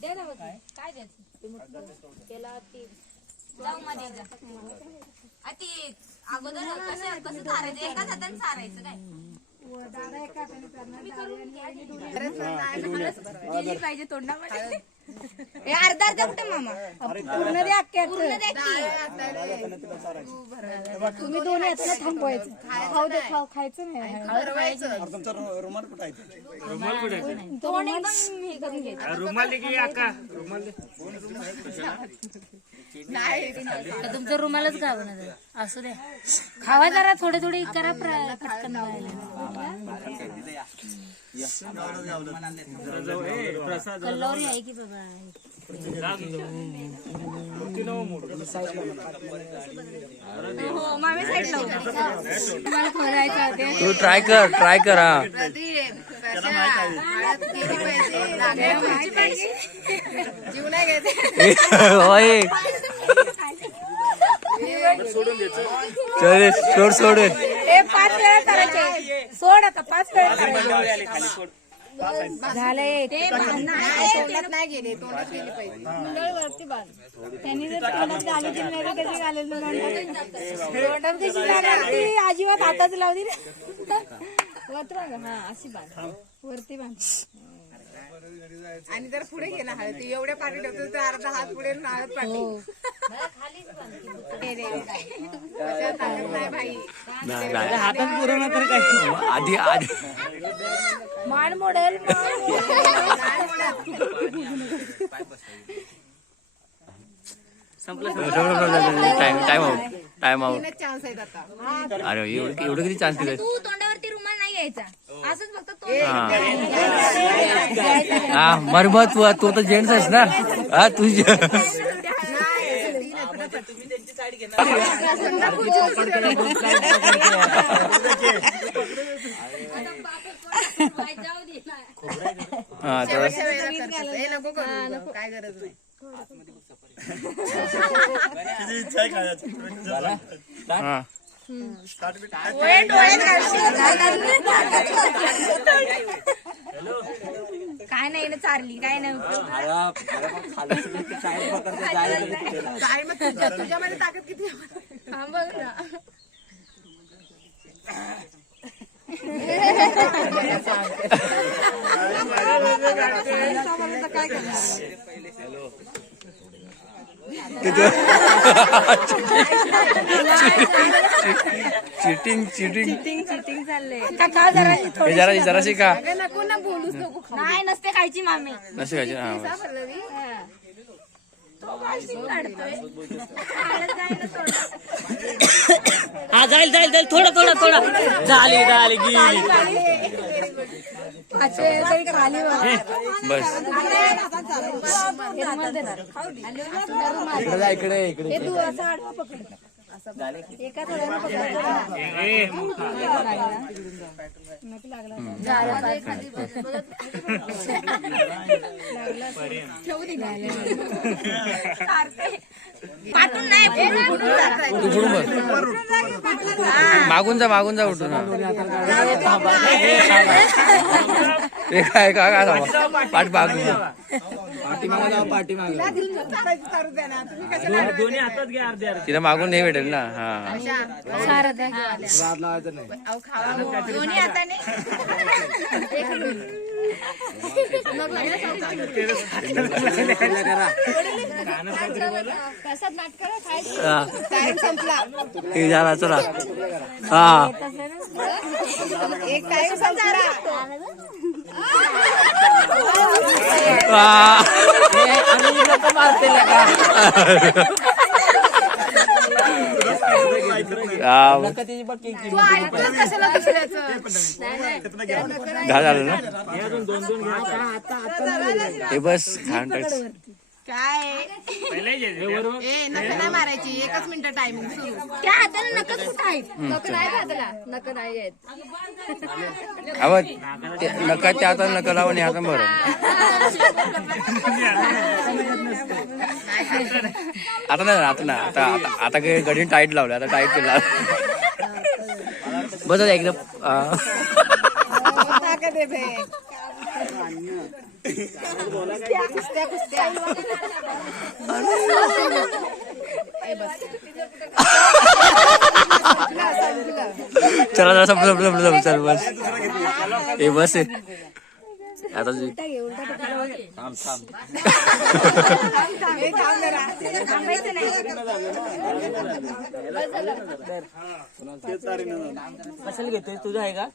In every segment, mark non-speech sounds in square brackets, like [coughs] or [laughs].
दे ना काय द्यायचं त्याला ती जाऊ मध्ये जा अगोदर कसं कसं सारायचं एकाच हाताने सारायचं काय? गेली पाहिजे तोंडामध्ये हे अर्धा अर्धा कुठे मामा पूर्ण द्या पूर्ण द्या की. तुम्ही दोन्ही हाताला थांबवायचं खाऊ दे खाऊ खायचं नाही रुमाल कुठं हे घ्यायचं रुमाल रुमाल तुमचं रुमालच गाव ना असू दे. खावा जरा थोडे थोडे करा प्र- पटकन आहे की बाबा? हो मामी साईडला होती. मला खोलायचं होते तू ट्राय कर ट्राय कर हा. [laughs] होय. चल सोड सोड ए. पाच वेळा करायचे. सोड आता पाच वेळा करायचे. झाले ते नाही गेले तोंडात गेली पाहिजे. वरती बांध. त्यांनी जर तोंडात घालायची नाही घालेल तोंडात कशी अजिबात हाताच लावली वरती बांध [laughs] हा अशी बांध. वरती बांध. आणि जर पुढे गेला हळद एवढ्या पाठी ठेवतो तर अर्धा हात पुढे हळद पाठी. नाही भाई हातात पुरवणार तर काय? आधी आधी. मान model time time out time out chance आहेत आता. अरे एवढं एवढं किती चान्स दिले असंच फक्त तोंड हा मर मग तू तू तर जेंट्स आहेस ना हा तू जाऊ दे ना. तर अशा वेळेला करतात. नको. करू काय गरज नाही. हा. काय नाही ना चारली काय नाही काय मग तुझ्या तुझ्यामध्ये ताकद किती आहे? हा बघ ना चिटिंग चिटिंग चिटिंग चिटिंग चाललंय. का जरा हे जरा जराशी का अगं नको ना बोलूच नको नाही नसते खायची मामी. नसे खायचे हा. हा. जाईल जाईल जाईल. थोडं थोडं थोडं. झाली झाली गेली. इकडे इकडे इकडे. हे. पाठून नाही मागून जा मागून जा उठून. हे काय काय काय कशाला दोन्ही हातात घ्या अर्धे अर्धे तिला मागून नाही भेटेल ना. हा. दोन्ही हाताने. [laughs] झाला चला हा एक टाइम संपला तू ऐकलंच कशाला दुसऱ्याचं? दहा झालं ना? हे बस खाऊन टाक काय? ए नका नाही मारायची एकच मिनिट टायमिंग सुरू. त्या हाताने नकच कुठं आहेत? नक नाही घातला नक नाही आहेत. आवाज नका त्या आता नका लावून हे हातात बरं. आता नाही आता नाही. आता आता आता काही गडी टाईट लावलं आता टाईट केला. बस आता एकदम आ. चला चला संपलं संपलं संपलं चल बस. ए बस ए. आता जी- घेतोय? तुझं आहे का?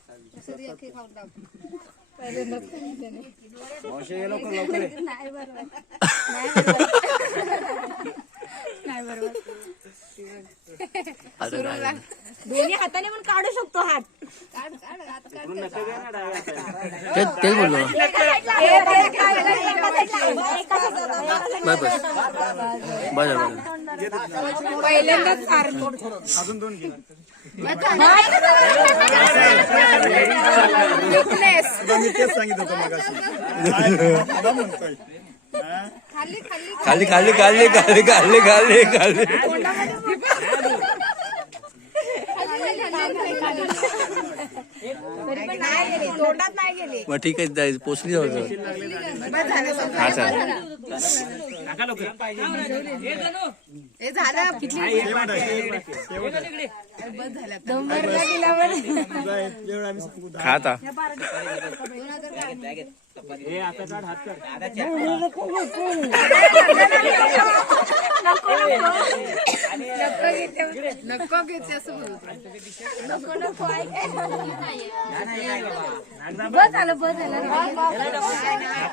दोन्ही हाताने पण काढू शकतो हात तेच तेच बोललो बस बस पहिल्यांदाच. अजून दोन घे Weakness. तुला मी तेच सांगितलं होतं मगाशी. आता म्हणतोय हा? खाली खाली खाली खाली. खाली खाली खाली नाही गेली तोंडात नाही गेली मग ठीक आहे जायचं पोचली जाऊ. हा चालेल झालं किती शेवट आहे, शेवट आहे. बस झालं तुझा आहे, जेवढं आम्ही सांगू दहा. खा आता. नको घेते. असं बोलतो बस झालं बस झालं.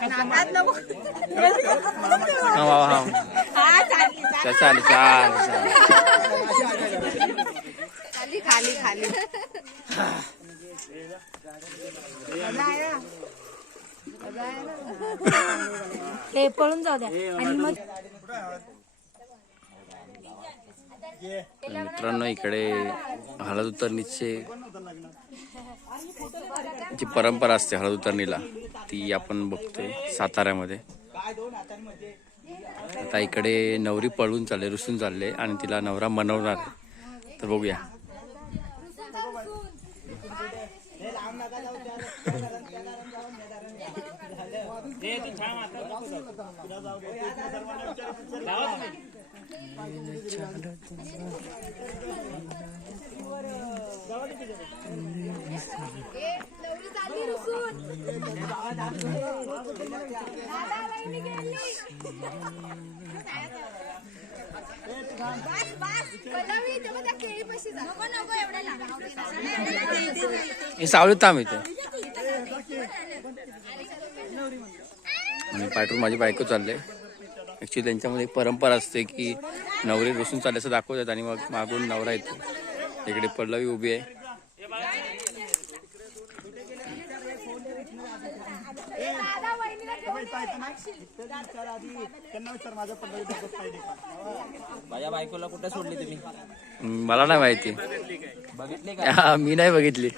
नाकात नको. हा हा. चल चालेल चाल चाल खाली खाली खाली. ते पळून जाऊ द्या. आणि मग तर मित्रांनो इकडे हळद उतरणीचे जी परंपरा असते हळद उतरणीला ती आपण बघतोय साताऱ्यामध्ये. आता इकडे नवरी पळून चालले रुसून चालले आणि तिला नवरा मनवणार तर बघूया. हे सावलीत थांब इथे. आणि पाठवून माझी बायको चालले ॲक्च्युली त्यांच्यामध्ये एक परंपरा असते की नवरी रुसून चालले असं दाखवतात आणि मग मागून नवरा येतो. इकडे पल्लवी उभी आहे. त्यांना विचार माझ्या पद्धतीने बघत पाहिजे का? माझ्या बायकोला कुठे सोडली तुम्ही? मला नाही माहिती. बघितले हा, मी नाही बघितली.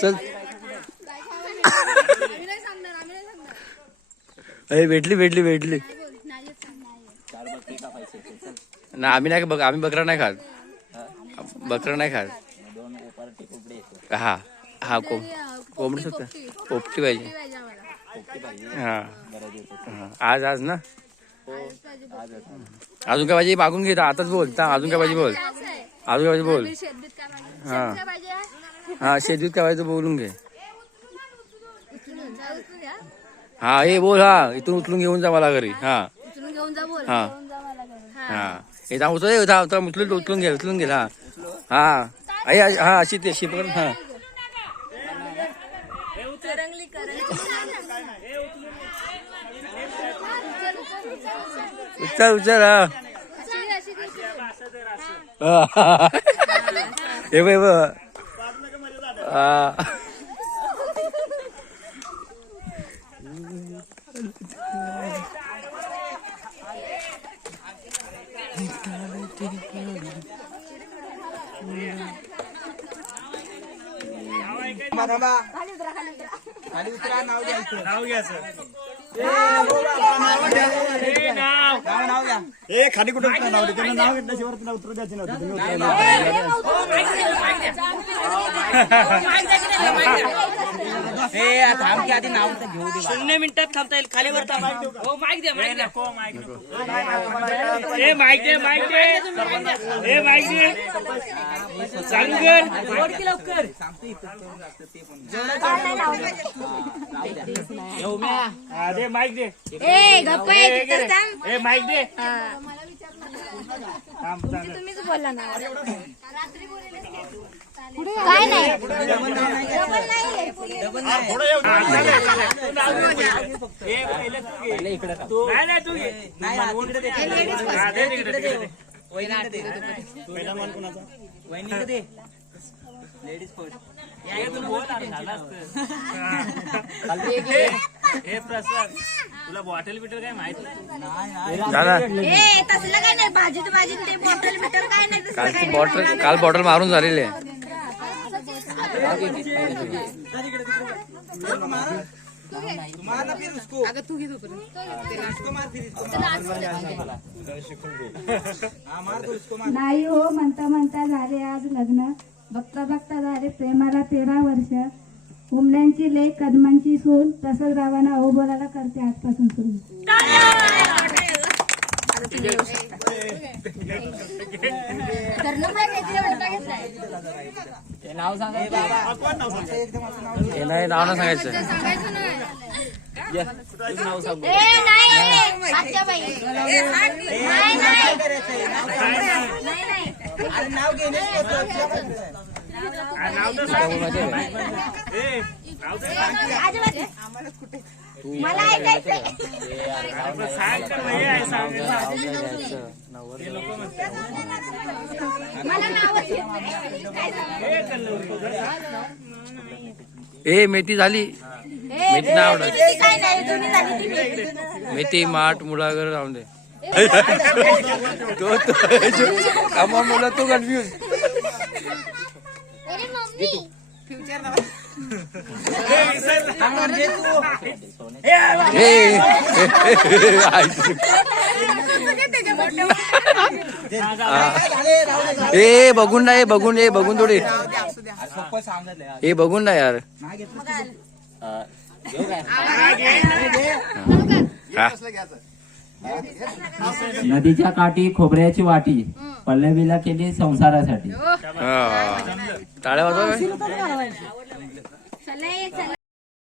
चल. [coughs] अरे भेटली भेटली भेटली ना आम्ही नाही बघ आम्ही बकरा नाही खात. बकरा नाही खात. हा हा कोंब कोंबडी सुद्धा. पोपटी पाहिजे. हा. आज आज ना? अजून काय पाहिजे? मागून घेता आताच बोलता अजून काय पाहिजे बोल? अजून काय पाहिजे बोल? हा. हा शेजूत काय पाहिजे बोलून घे. हा हे बोल हा. इथून उचलून घेऊन जा मला घरी हा. घेऊन जा बोल. हा. हा. हे थांब उचल थांब थांब उचलून उचलून घे उचलून घे हा. हा. आई, हा अशी ती अशी पकड हा. उचल. उचल हा. हा. [laughs] हे. बघ हा. नाव ए खाली कुठं उतरा नाव दे त्यांना नाव घेतल्याशिवाय त्यांना उत्तर द्यायचे नव्हते. शून्य मिनिटात थांबता येईल. खाली वर थांब हो माईक दे माईक नको माईक ए माईक दे माईक दे. ए माईक दे. चालू कर. जोड की लवकर दे माईक दे. ए गप्प आहे, ए, तिथंच ए, थांब. ए माईक दे. थांब चांगलं. तुम्हीच बोलला ना. काय नाही डबल नाही हा, प्रसाद. तुला बॉटल बिटल काय माहीत नाही? तसलं काय ते बॉटल काय नाही काय. बॉटल काल बॉटल मारून झालेली आहे. तू नाही हो म्हणता म्हणता झाले आज लग्न. बघता बघता झाले प्रेमाला तेरा वर्ष. हुमल्यांची लेख कदमांची सून. तसंच रावाना हो बोलायला करते आजपासून सुरू. करणं पाहिजे, तिला मोठा नाव हे नाही नाव नाही सांगायचं सांगायचं नाही. ए, नाही, ए, आत्या बाई. नाही, नाही. नाही, नाही. हा, नाव तर सांग ए, नाव तर सांग. अजिबात. मला ऐकायचंय पण सांग तर भैया, आहे, सांग. मला नावच येत नाही. काय सांगू? ए, मेथी झाली मेथी नाही आवडत. मेथी माठ मुळा वगैरे राहून दे मुला तो कन्फ्युज ए बघून ना ए बघून ए बघून थोडी ए बघून ना यार. नदीच्या काठी खोबऱ्याची वाटी पल्लवीला केली संसारासाठी. टाळ्या वाजवा चला